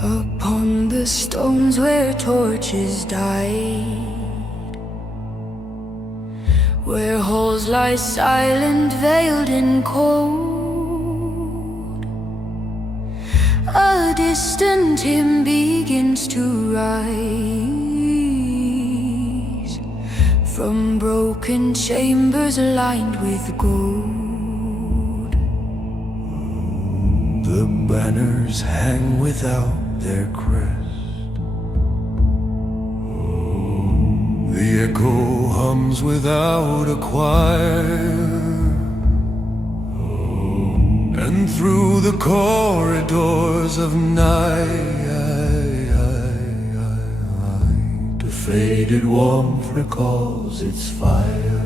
Upon the stones where torches died, where halls lie silent, veiled in cold, a distant hymn begins to rise from broken chambers lined with gold. The banners hang without their crest, the echo hums without a choir, and through the corridors of night, the faded warmth recalls its fire.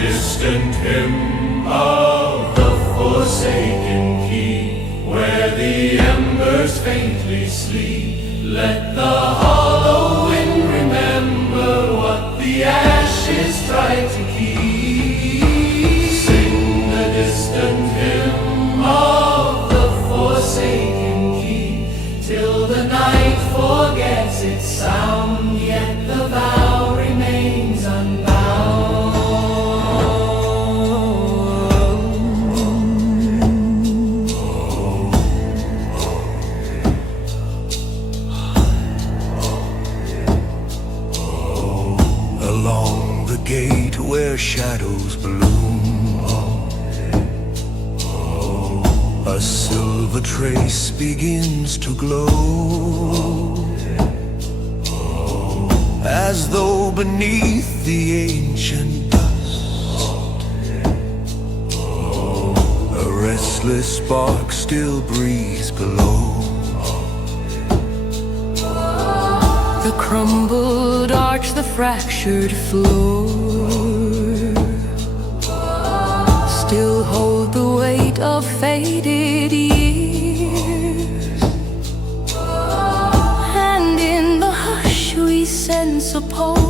Distant hymn of the forsaken keep, where the embers faintly sleep. Let the hollow wind remember what the ashes tried to keep. Sing the distant hymn of the forsaken keep, till the night forgets its sound, yet the vow remains unbound. Along the gate where shadows bloom, a silver trace begins to glow, as though beneath the ancient dust a restless spark still breathes below. The crumbled arch, the fractured floor, still hold the weight of faded years. And in the hush we sense a pulse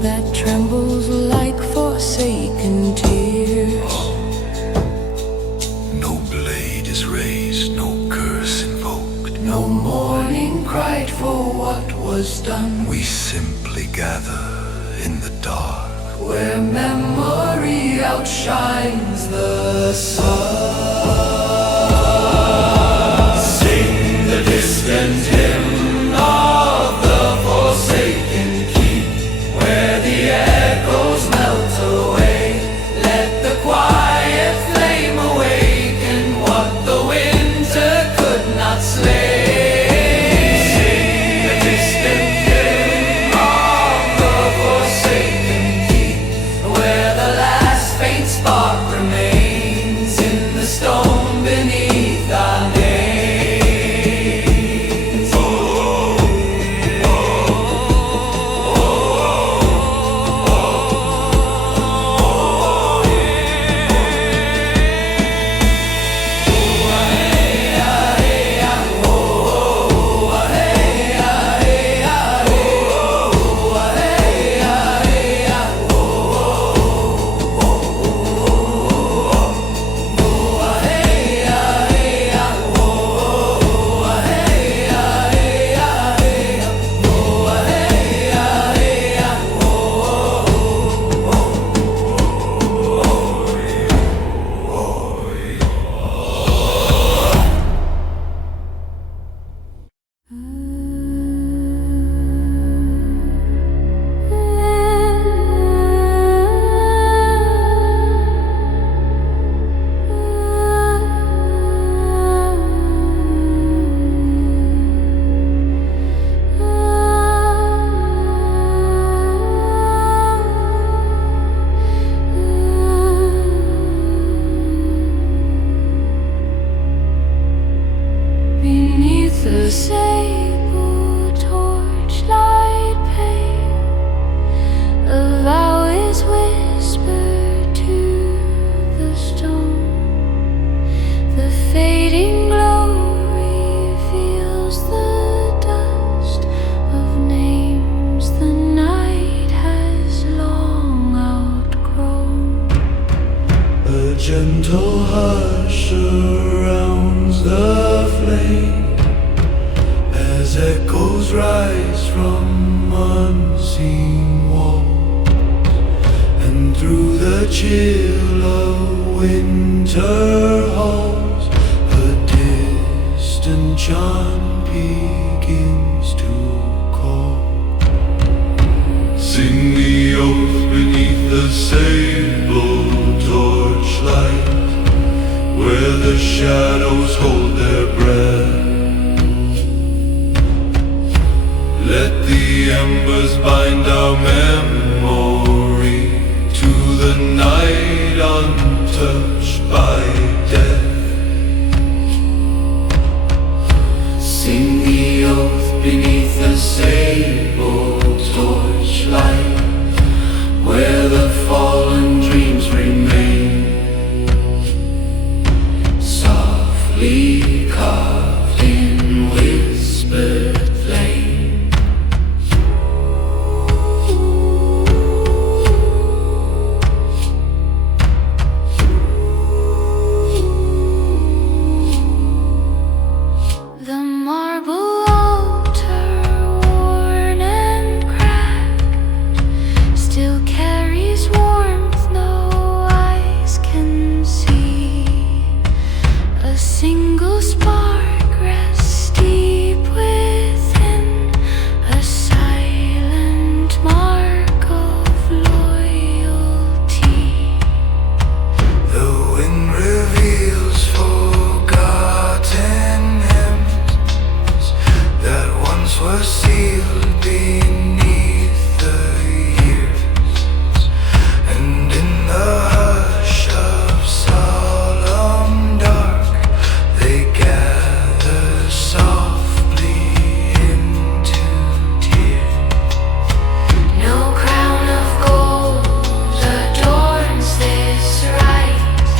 that trembles like forsaken tears. No blade is raised, no curse invoked, no mourning cried for what was done. We simply gather in the dark, where memory outshines the sun. Sing the distant hymn of the forsaken keep, where the echoes melt away. Let the quiet flame awaken what the winter could not slay. Spark remains in the storm. gentle hush surrounds the flame as echoes rise from unseen walls, and through the chill of winter halls a distant chant begins to call. Sing the oath beneath the sable torchlight, where the shadows hold their breath. Let the embers bind our memory to the night untouched by death. Sing the oath beneath the sable torchlight, where the fallen dreams remain, softly carved in whispered flame. The marble altar, worn and cracked, still carries warmth no eyes can see. A single spark rests deep within, a silent mark of loyalty. The wind reveals forgotten hymns that once were sealed beneath the years, and in the hush of solemn dark they gather softly into tears. No crown of gold adorns this rite,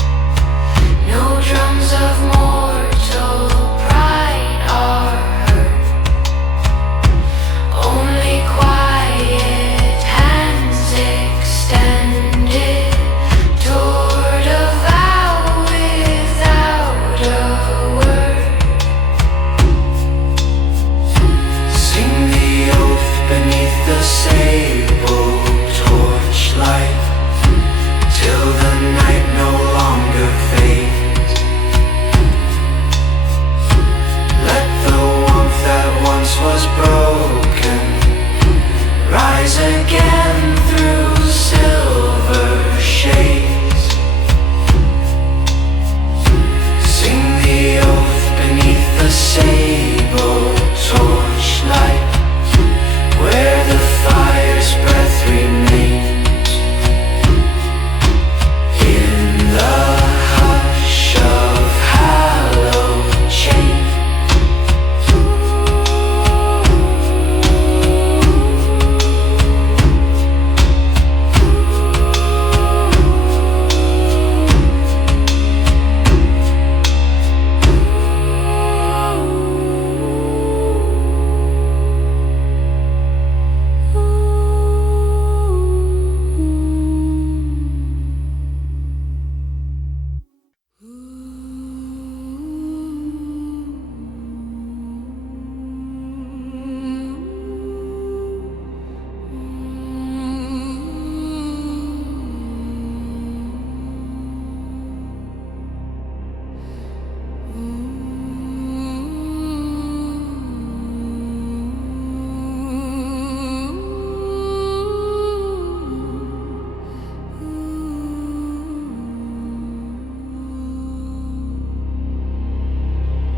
no drums of mortal pride are heard, only quiet hands extended toward a vow without a word. Sing the oath beneath the sable torchlight, till the night no longer fades. Let the warmth that once was broken rise again through silver shades. Sing the oath beneath the sable torchlight, where the fire's breath remains, in the hush of hallowed chains.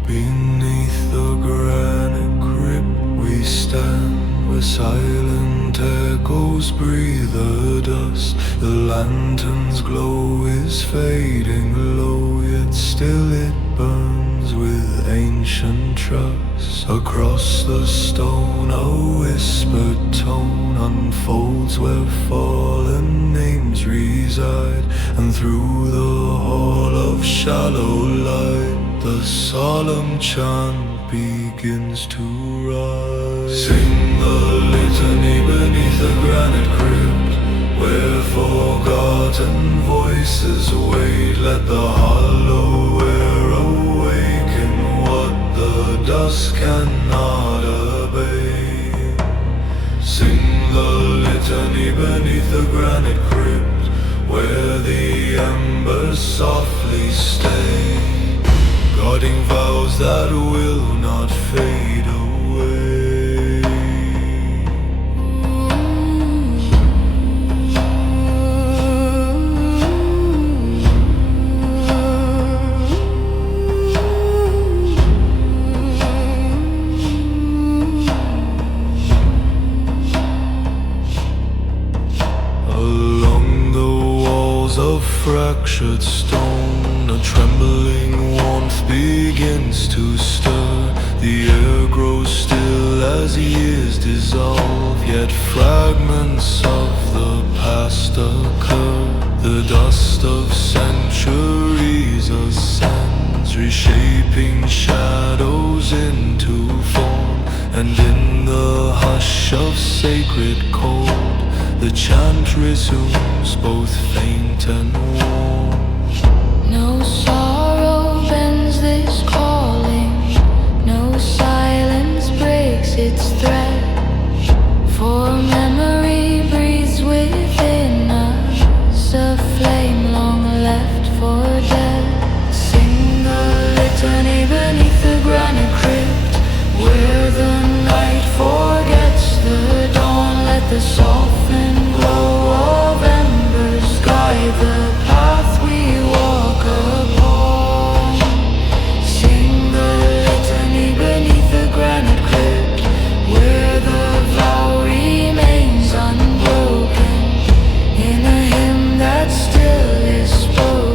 Beneath the granite crypt we stand, where silent echoes breathe the dust. The lantern's glow is fading low, yet still it burns with ancient trust. Across the stone a whispered tone unfolds where fallen names reside, and through the hall of shallow light the solemn chant begins to rise. Sing the litany beneath the granite crypt, where forgotten voices wait. Let the hollow air awaken what the dust cannot obey. Sing the litany beneath the granite crypt, where the embers softly stay, guarding vows that will not fade away. Of fractured stone, a trembling warmth begins to stir. The air grows still as years dissolve, yet fragments of the past occur. The dust of centuries ascends, reshaping shadows into form. And in the hush of sacred cold, the chant resumes, both faint and warm. No sorrow bends this calling, no silence breaks its thread. For memory breathes within us, a flame long left for dead. Sing the litany beneath the granite crypt, where the night forgets the dawn. Let the softened glow of embers guide the path we walk upon. Sing the litany beneath the granite crypt, where the vow remains unbroken, in a hymn that still is spoken.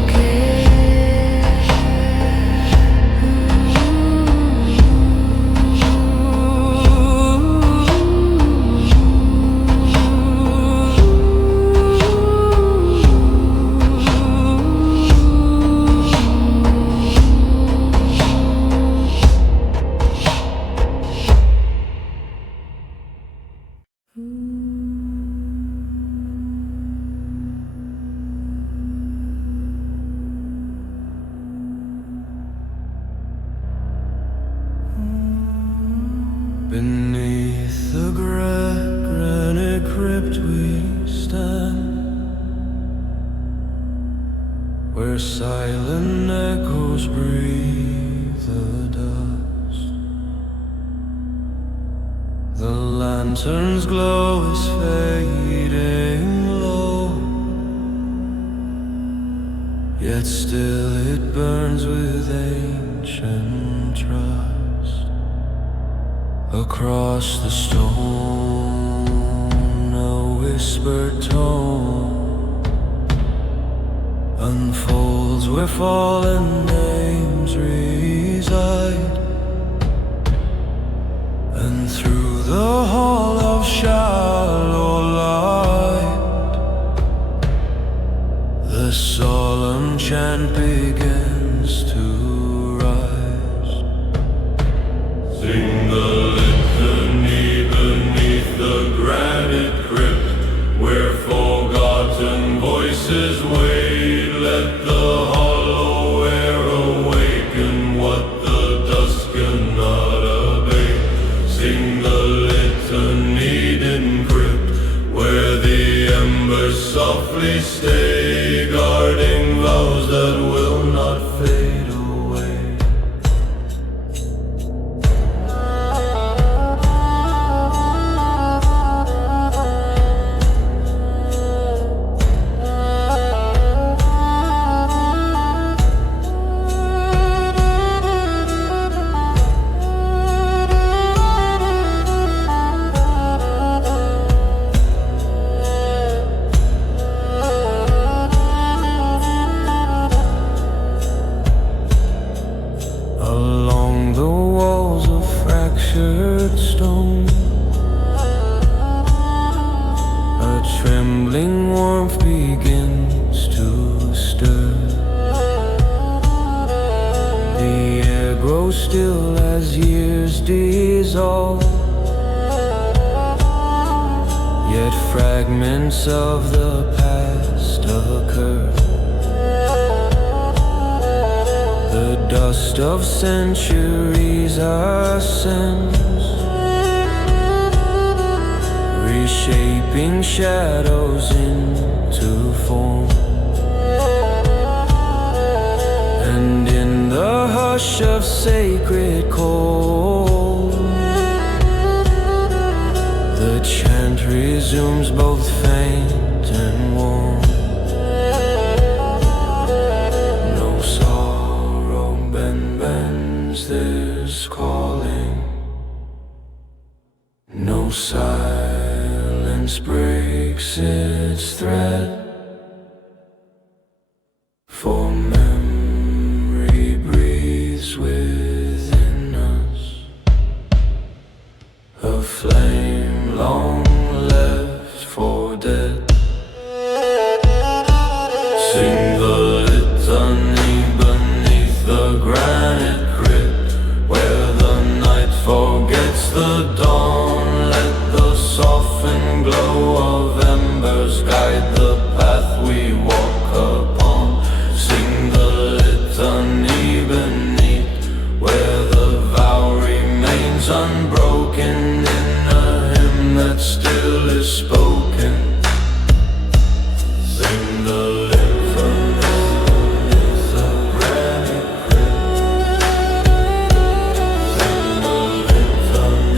Beneath the granite crypt we stand, where silent echoes breathe the dust. The lantern's glow is fading low, yet still it burns with ancient trust. Across the stone, a whispered tone unfolds where fallen names reside. And through the hall of shallow light, the solemn chant begins to rise. Sing the litany beneath the granite crypt, where forgotten voices wait. Let the hollow air awaken what the dust cannot abate. Sing the litany in crypt, where the embers softly stay, guarding vows that will not fade away. fractured stone. A trembling warmth begins to stir. The air grows still as years dissolve, yet fragments fragments of the past occur. The dust of centuries ascends, reshaping shadows into form. And in the hush of sacred call, the chant resumes, both faint and warm. No sorrow bends this calling, no silence breaks its thread. For memory breathes within us, a flame long left for dead. Sing the litany beneath the granite crypt, where the night forgets the dawn. Let the softened glow of embers guide the path we walk upon. Sing the litany beneath, where the vow remains unbroken, in a hymn that still is spoken. Sing the litany beneath the granite crypt. Sing the litany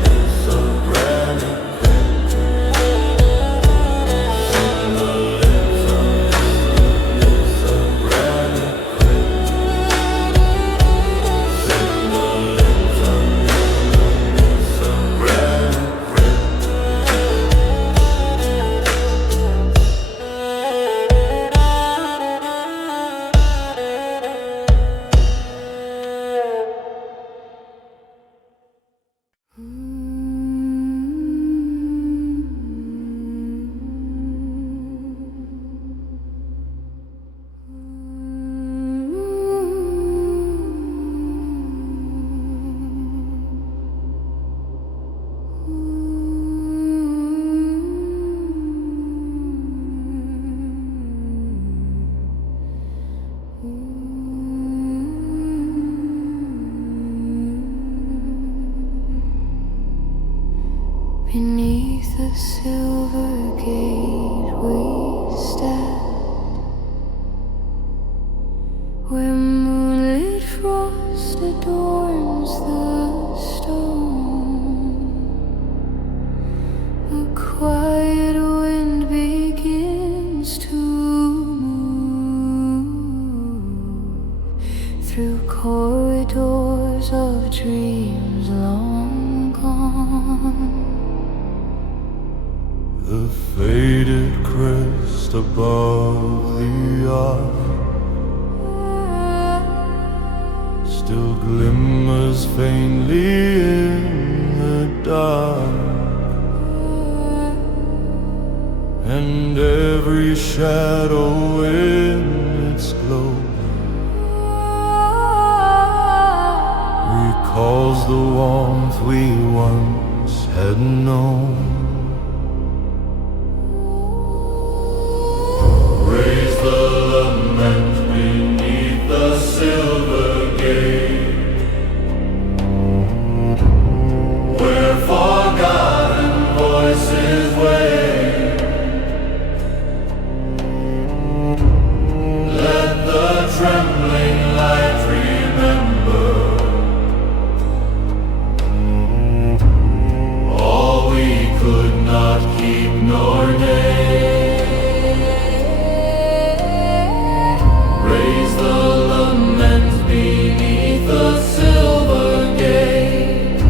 beneath the granite crypt. Sing the litany beneath the granite crypt. Sing the litany beneath the granite crypt. Beneath the silver gate we stand, where moonlit frost adorns the stone. A quiet wind begins to move through corridors of dreams long gone. The faded crest above the arch still glimmers faintly in the dark, and every shadow in its glow recalls the warmth we once had known. Raise the lament beneath the silver gate, where forgotten voices wait. Let the trembling light remember all we could not keep nor name. Raise the lament beneath the silver gate,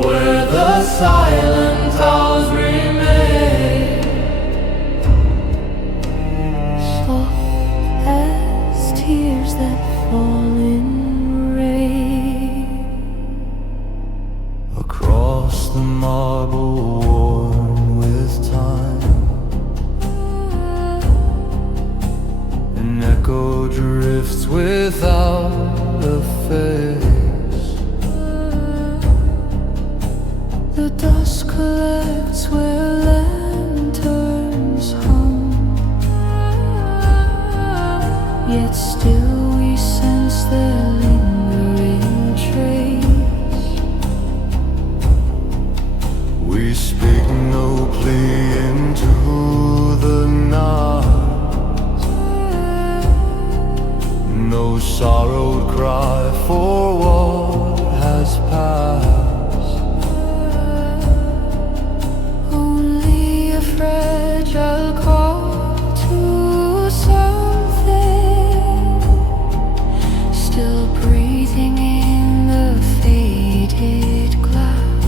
where the silent hours remain, Soft as tears that fall in rain. across the marble worn with time. An echo drifts without a face. The dust collects where lanterns hung, yet still we sense their lingering trace. We speak no plea into the night, no sorrowed cry for what has passed. Only a fragile call to something still breathing in the faded glass.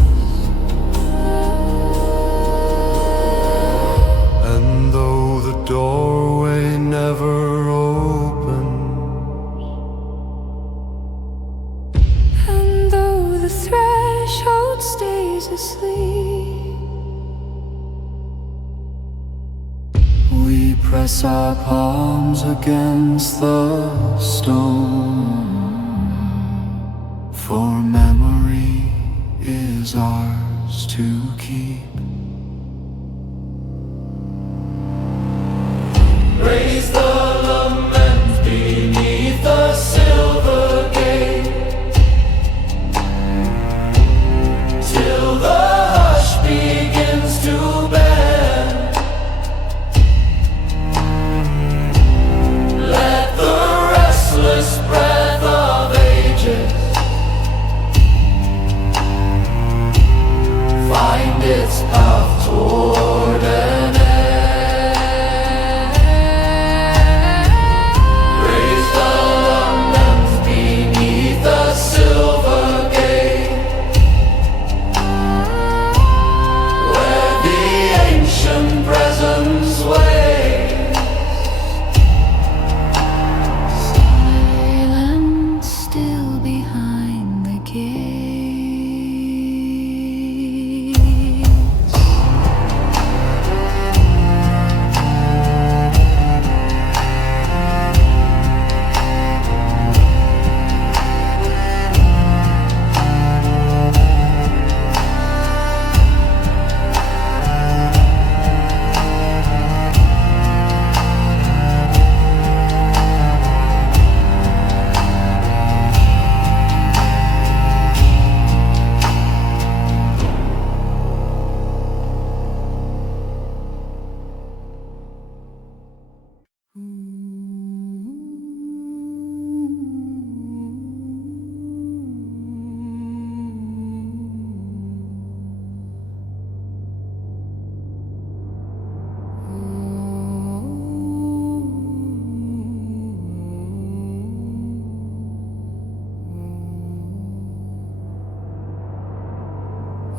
And though the doorway never opens, And though the threshold stays asleep, we press our palms against the stone, for memory is ours to keep. Raise the lament beneath the silver gate, till the hush begins to bend. Let the restless breath of ages find its path toward an end. Raise the lament beneath the silver gate, where the ancient presence waits. silent still behind the gates.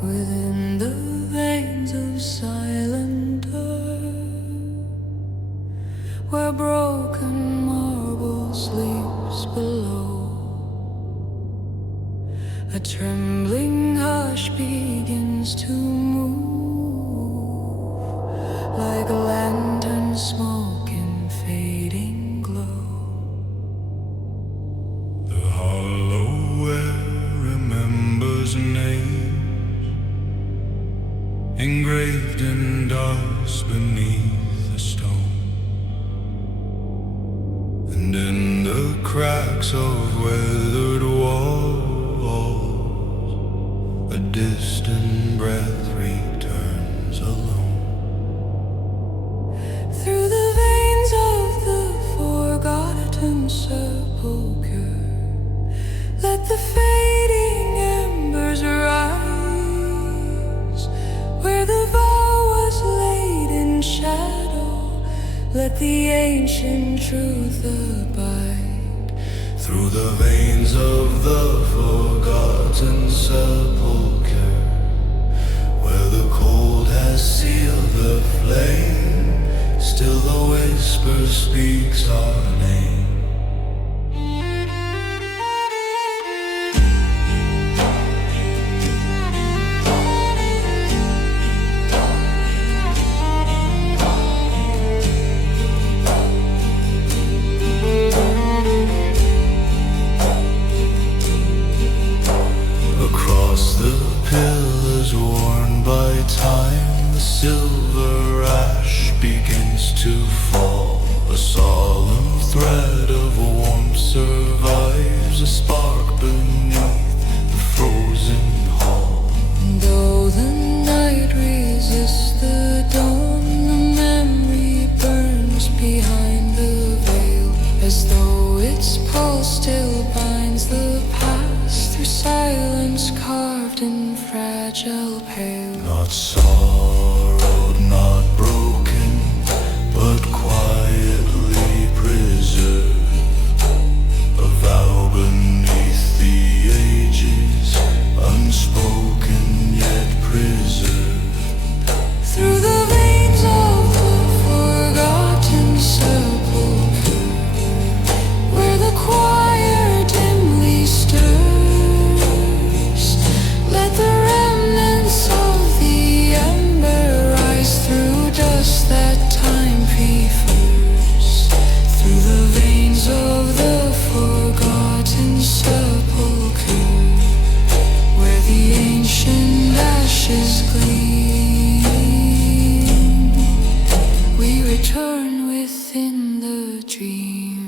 Within the veins of silent earth, where broken marble sleeps below, a trembling hush begins to move, like a lantern smoke in fading glow. The hollow air remembers names engraved in dust beneath the stone, and in the cracks of weathered walls, a distant breath returns alone. Through the veins of the forgotten sepulchre, let the fading embers rise. Where the vow was laid in shadow, let the ancient truth abide. Through the veins of the forgotten sepulchre, where the cold has sealed the flame, still the whisper speaks our name. Across the pillars worn thread of warmth survives a spark beneath the frozen hall. Though the night resists the dawn, the memory burns behind the veil, as though its pulse still binds the past through silence carved in fragile pale. Not sorrowed, not broken, but quietly preserved. A vow beneath the ages, unspoken yet preserved. Through the veins of the forgotten sepulchre, where the choir dimly stirs, let the remnants of the ember rise through dust that time prefers. Through the veins of the forgotten sepulchre, where the ancient ashes gleam, we return within the dream.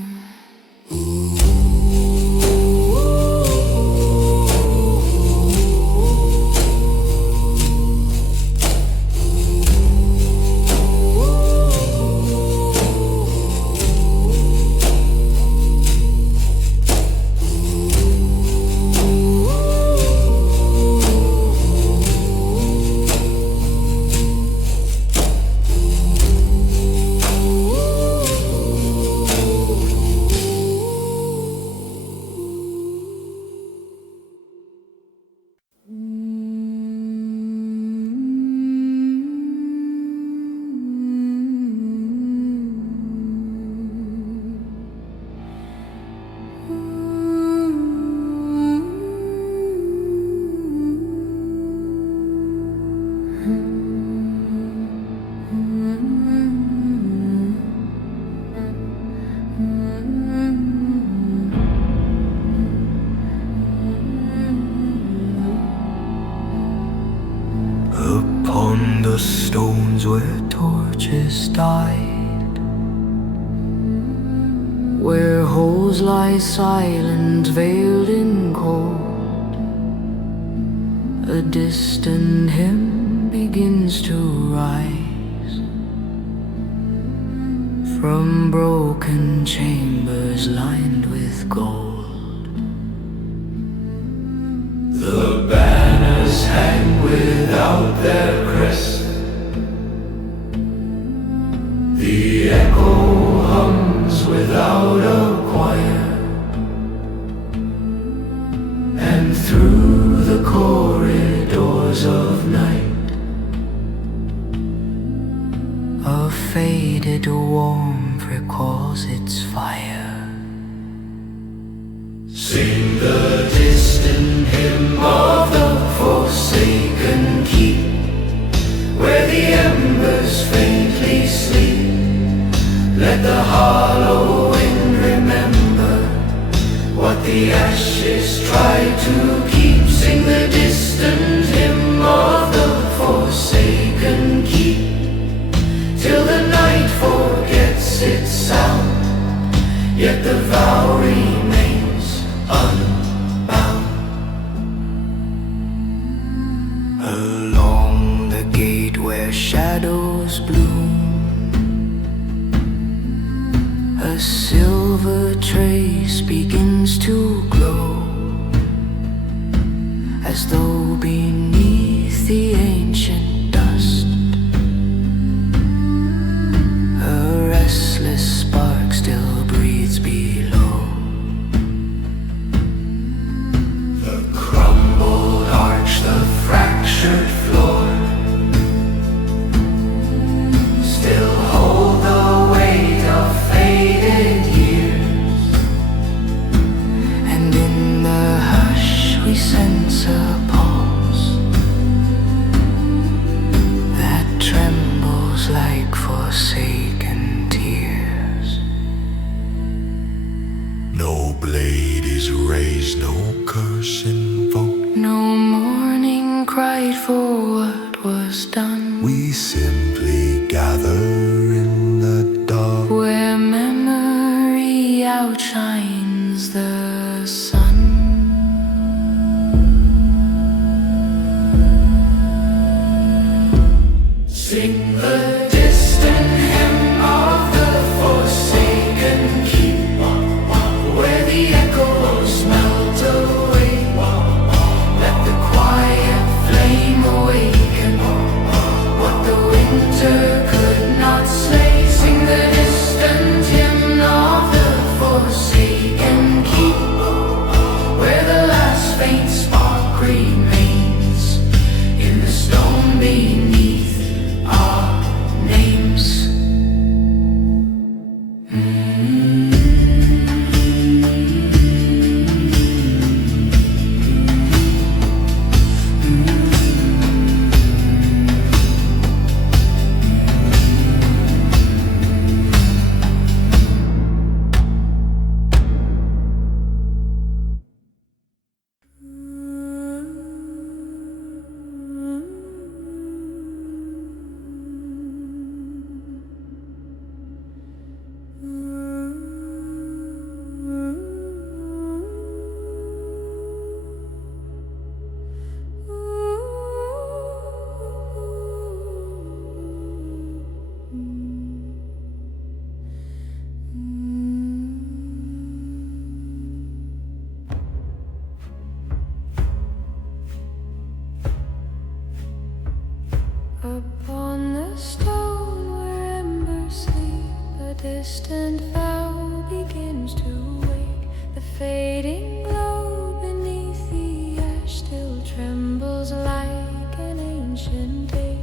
Upon the stones where torches died, Where holes lie silent, veiled in cold, a distant hymn begins to rise from broken chambers lined with gold. The banners hang without their crest. The echo hums without a choir, and through the corridors of night, A faded warmth recalls its fire. sing the distant hymn of the forsaken keep, where the embers faintly sleep. Let the hollow wind remember what the ashes try to keep. Sing the distant hymn of the forsaken keep, till the night forgets its sound, yet the vow remains unbound. Along the gate where shadows bloom, a silver trace begins to glow, as though beneath the ancient dust a restless spark still breathes below. The crumbled arch, the fractured floor, still hold the weight of faded years. And in the hush we sense a pulse, distant vow begins to wake. The fading glow beneath the ash still trembles like an ancient date.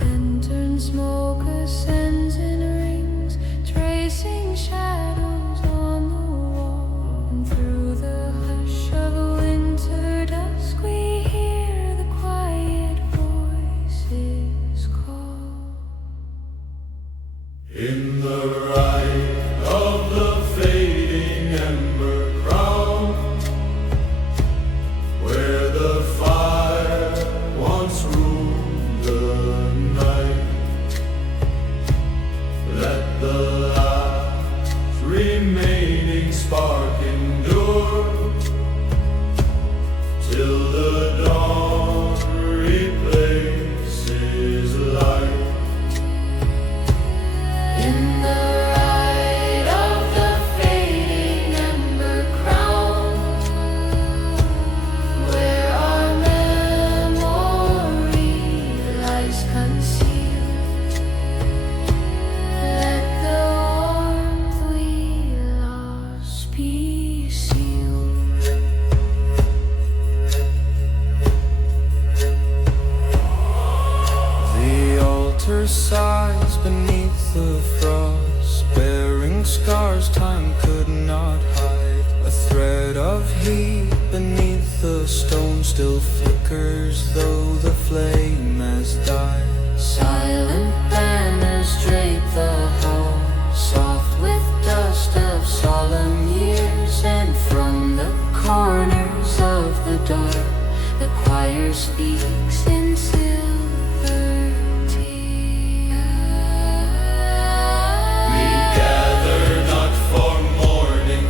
Lantern smoke ascends in rings, tracing shadows on the wall. And through the hush of winter dusk we hear the quiet voices call. In the light of the fading ember crown, where the fire once ruled the night, let the last remaining spark endure till the dawn replaces light. In the light of the fading ember crown, where our memory lies concealed, let the warmth we lost be sealed. The altar sighs beneath the frost, bearing scars time could not hide. A thread of heat beneath the stone still flickers, though the flame has died. Silent banners drape the hall, soft with dust of solemn years. And from the corners of the dark, the choir speaks in silver tears. We gather not for mourning,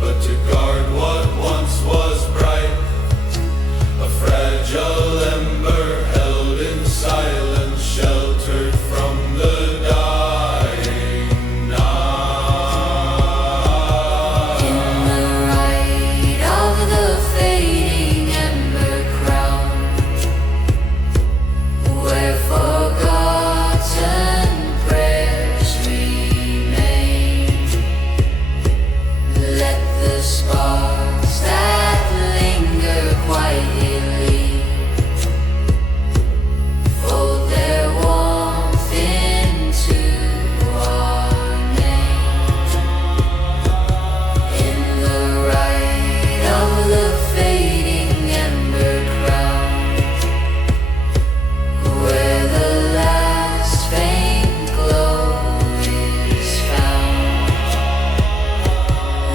but to guard what once was bright. A fragile ember held in silence, sheltered from the dying night. In the light of the fading ember crown, where forgotten prayers remain, let the sparks that linger quietly fold their warmth into our name. In the light of the fading ember crown, where the last faint glow is found,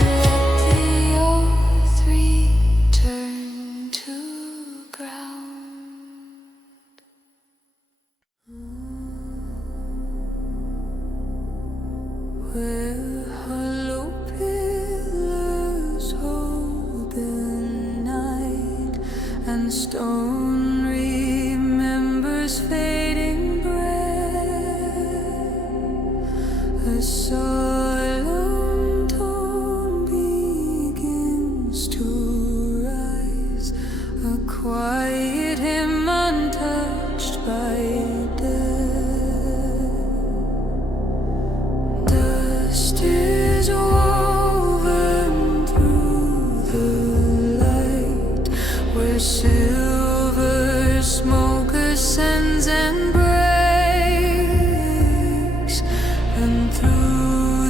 let the earth return to ground. Where hollow pillars hold the night, and stone remembers fading breath, a solemn tone begins to rise, a quiet hymn untouched by death. Dust is woven through the light, where silver smoke ascends and breaks, and through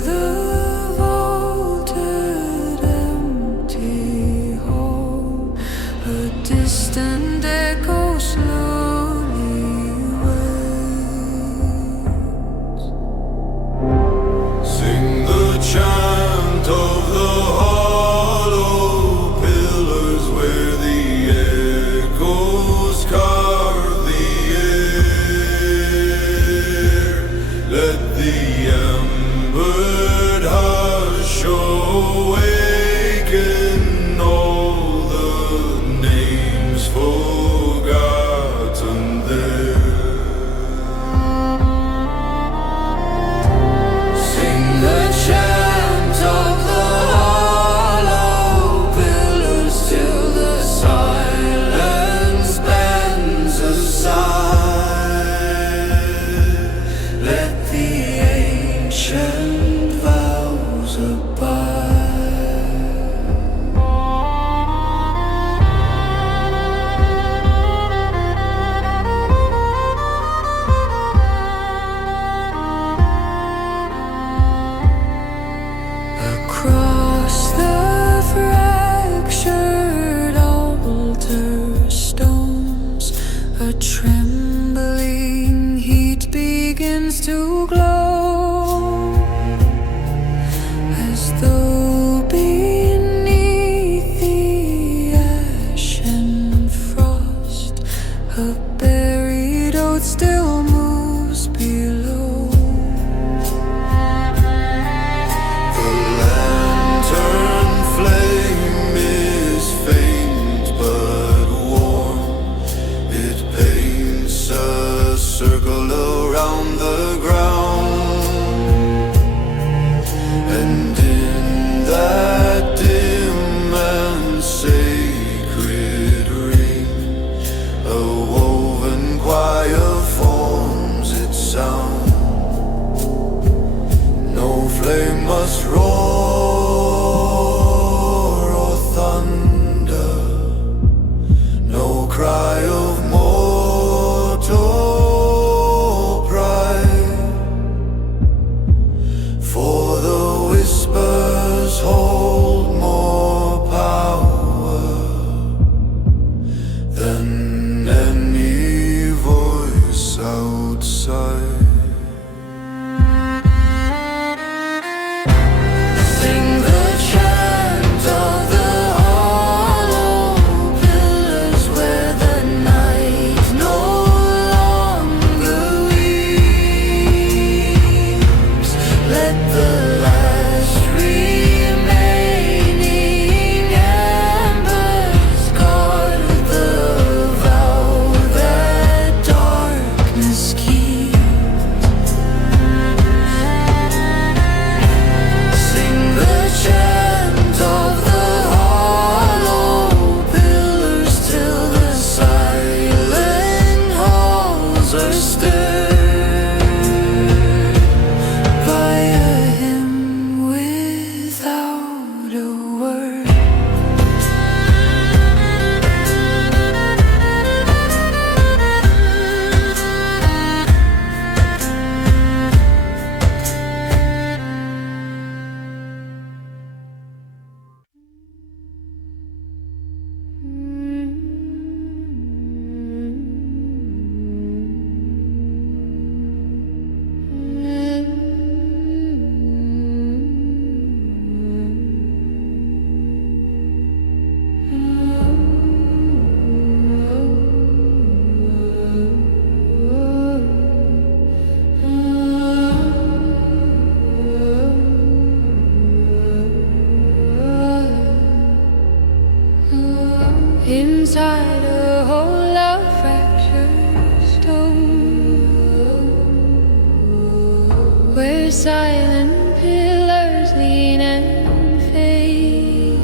where silent pillars lean and fade.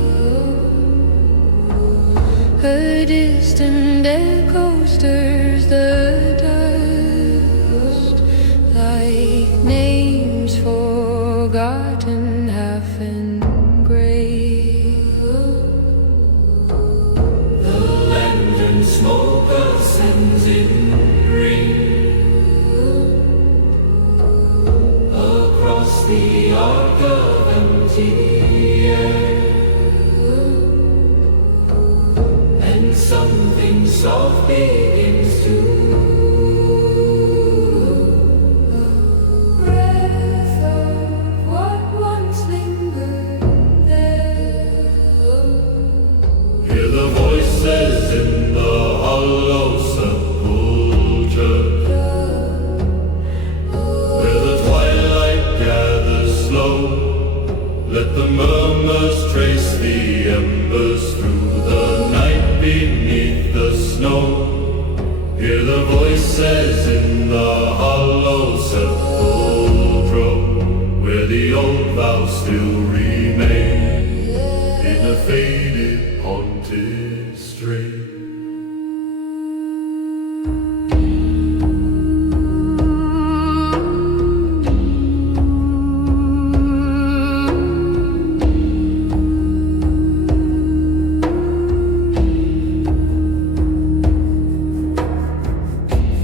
A distant echo stirs the dust, like names forgotten, half engraved. The lantern smoke ascends in ring across the arc of empty air, and something soft begins to Breath of what once lingered there. hear the voices in the hollow sepulchre, where the twilight gathers slow. Let the murmurs trace the embers through the night beneath the snow. Hear the voices in the hollow sepulchre, where the old vows still remain in a faded, haunted strain.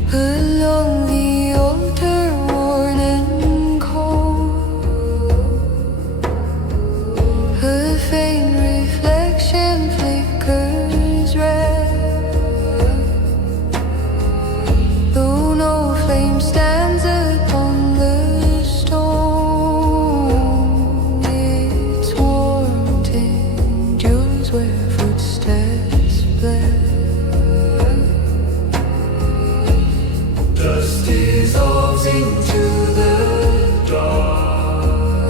Along the altar, worn and cold, a faint reflection flickers red. Though no flame stands upon the stone, its warmth endures where footsteps bled. Dust dissolves into the dark,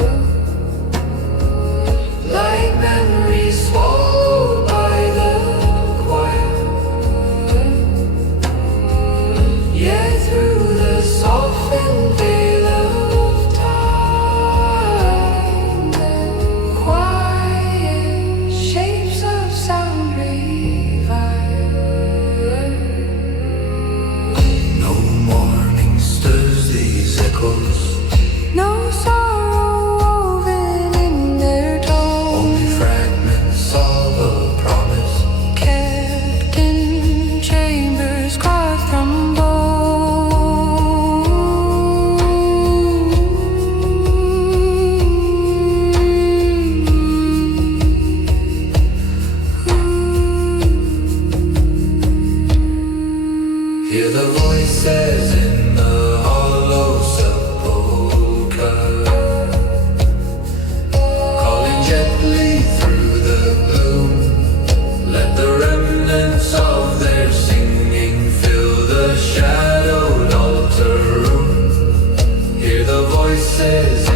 like memories swallowed by the quiet. Yet through the softened veil of time, the quiet shapes of sound revive. No morning stirs these echoes, No sorrow woven in their tone, only fragments of a promise. kept in chambers carved from bone. Hear the voices in the hollow sepulchre, calling gently through the gloom. Let the remnants of their singing fill the shadowed altar room. Hear the voices